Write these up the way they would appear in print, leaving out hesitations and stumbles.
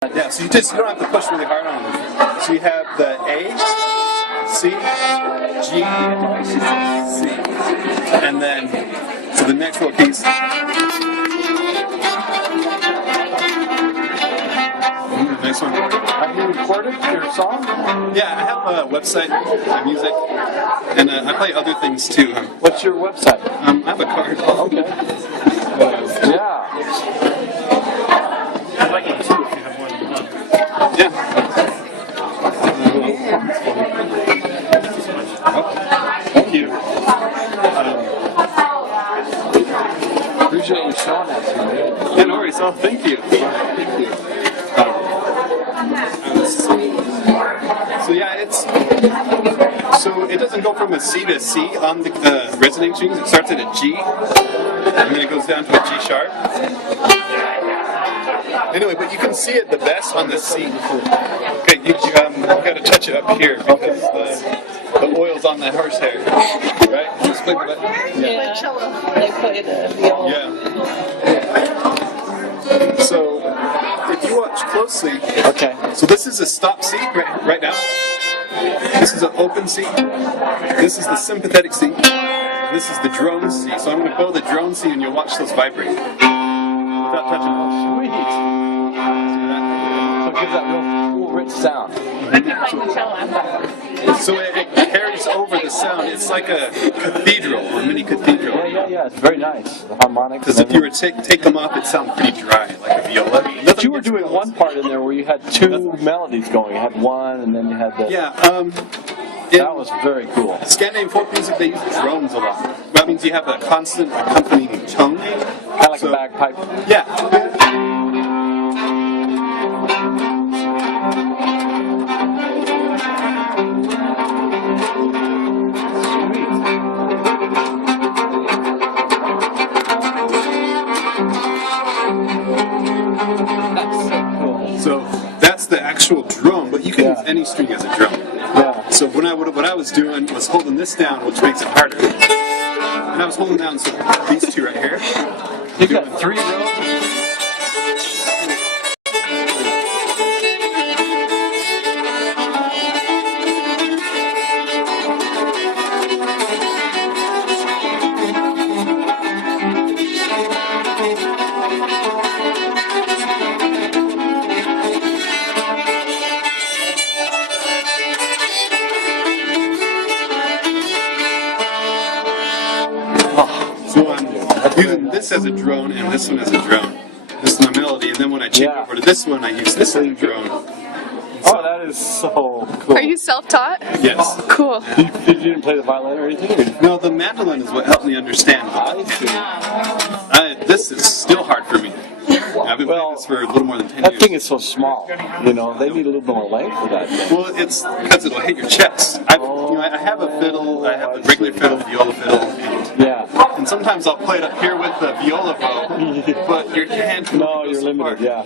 Yeah, so you don't have to push really hard on them. So you have the A, C, G, C, and then so the next little piece. The next one. Have you recorded your song? Yeah, I have a website, my music, and I play other things too. What's your website? I have a card. Okay. Yeah. I'd like it too if you have one. Yeah. Thank you. Appreciate you showing that to me. Yeah, no worries. Oh, thank you. Thank you. So yeah, so it doesn't go from a C to C on the resonating strings. It starts at a G, and then it goes down to a G sharp. Anyway, but you can see it the best on the C. Okay, you got to touch it up here because the oil's on the horsehair, right? Just play that. Yeah. Cello. They play the viola. Yeah. So if you watch closely, okay. So this is a stop C right now. This is an open C. This is the sympathetic C. This is the drone C. So I'm going to blow the drone C and you'll watch those vibrate without touching them. Sweet. So it gives that real cool, rich sound. So it carries over the sound. It's like a cathedral, a mini cathedral. Yeah. It's very nice. The harmonics. Because if you were to take them off, it sounds pretty dry, like a viola. But you were doing one part in there where you had two melodies going. You had one, and then you had the. Yeah. That was very cool. Scandinavian folk music, they use drums a lot. That means you have a constant accompanying tone. Kind of like a bagpipe. Yeah. So that's the actual drum, but you can use any string as a drum. Yeah. So what I was doing was holding this down, which makes it harder. And I was holding down these two right here. You got 3 rows. Using this as a drone and this one as a drone. This is my melody, and then when I change over to this one, I use this as a drone. Oh, that is so cool. Are you self-taught? Yes. Cool. You didn't play the violin or anything? No, the mandolin is what helped me understand. This is still hard for me. I've been playing this for a little more than 10 years. That thing is so small. You know, they need a little more length for that thing. Well, it's because it'll hit your chest. I have a fiddle, I have a regular fiddle, viola fiddle, and sometimes I'll play it up here with the viola bow, but your hand can No, only go you're so limited, far.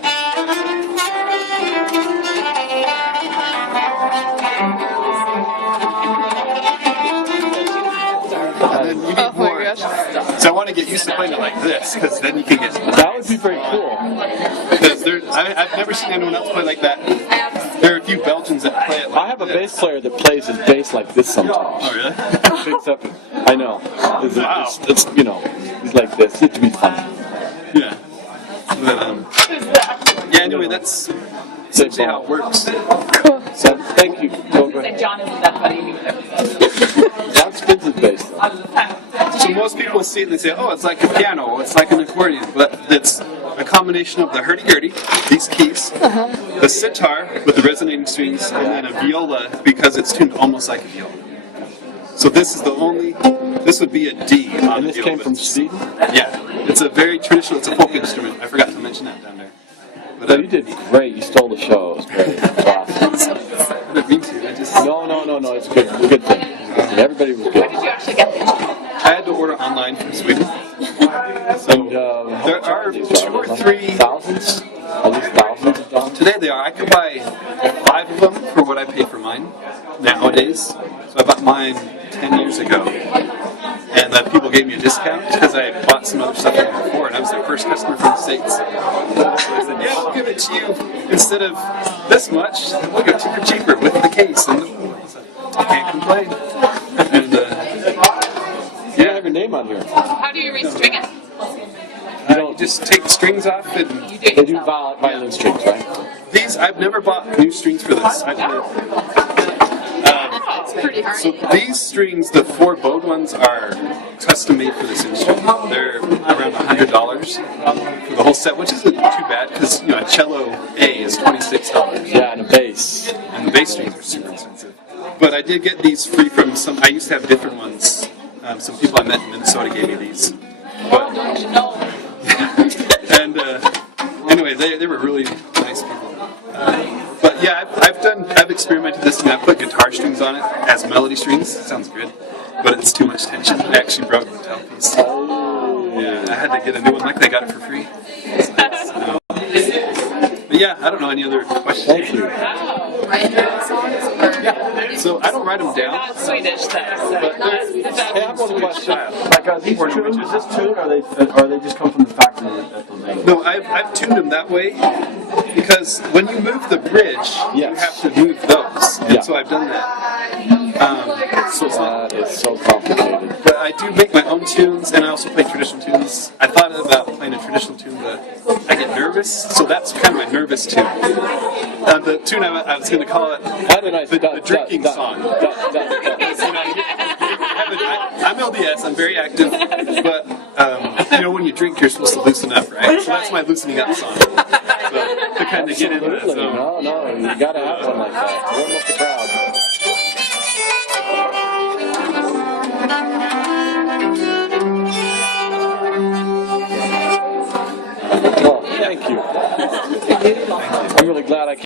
And then you need more. So I want to get used to playing it like this, because then you can get. That would be very cool. Because I've never seen anyone else play like that. There are a few Belgians that play it like I have a bass player that plays his bass like this sometimes. Oh, really? Picks up. I know. It's you know, he's like this. It would be fun. Yeah. But, yeah. Anyway, that's essentially how it works. Cool. So thank you. John isn't that funny. John spins his bass. So most people see it and they say, oh, it's like a piano, it's like an accordion, but it's a combination of the hurdy-gurdy, these keys, the sitar with the resonating strings, and then a viola because it's tuned almost like a viola. So this is this would be a D on And this the came viola. from Sweden? Yeah, it's a very traditional, it's a folk instrument. I forgot to mention that down there. But So you did great. You stole the show. It was great. It was awesome. I didn't mean to, I just... No. It's a good thing. Everybody was good. Did you actually get the instrument? I had to order online from Sweden. So there are 2 or 3 thousands. At least thousands of dollars. Today they are. I could buy 5 of them for what I pay for mine nowadays. So I bought mine 10 years ago. And that people gave me a discount because I bought some other stuff before, and I was their first customer from the States. So I said, yeah, we'll give it to you instead of this much. We'll give it to you for cheaper with the case. And I can't complain. And You don't have your name on here. How do you restring it? you just take the strings off and You do it They do yourself. violin strings, right? these. I've never bought new strings for this. It's pretty hard. So these strings, the 4 bowed ones, are custom made for this instrument. They're around $100 for the whole set, which isn't too bad because a cello A is $26. Yeah, and a bass. And the bass strings are super expensive. But I did get these free from some. I used to have different ones. Some people I met in Minnesota gave me these. But Don't you know? and anyway, they were really nice people. But yeah, I've experimented this, and I put guitar strings on it as melody strings. It sounds good, but it's too much tension. I actually broke the tailpiece. Yeah, I had to get a new one. Like I got it for free. So, but yeah, I don't know any other questions. Thank you. Write your own songs or So I don't write them down. Not Swedish, though. So But not, Hey, I have one question. Like, are these tuned? Is this tuned, or they just come from the factory that they make? No, I've tuned them that way because when you move the bridge, you Yes. have to move those. And Yeah. so I've done that. So it's not, That is so complicated. but I do make my own tunes, and I also play traditional tunes. I thought about playing a traditional tune, but I get nervous, so that's kind of my nervous tune. The tune I was going to call it Had a nice the drinking song. I'm LDS, I'm very active, but when you drink, you're supposed to loosen up, right? So that's my loosening up song. So, to kind of get into that Absolutely. zone. No, you gotta have one like that. Warm up the crowd. Well, thank you. I'm really glad I came.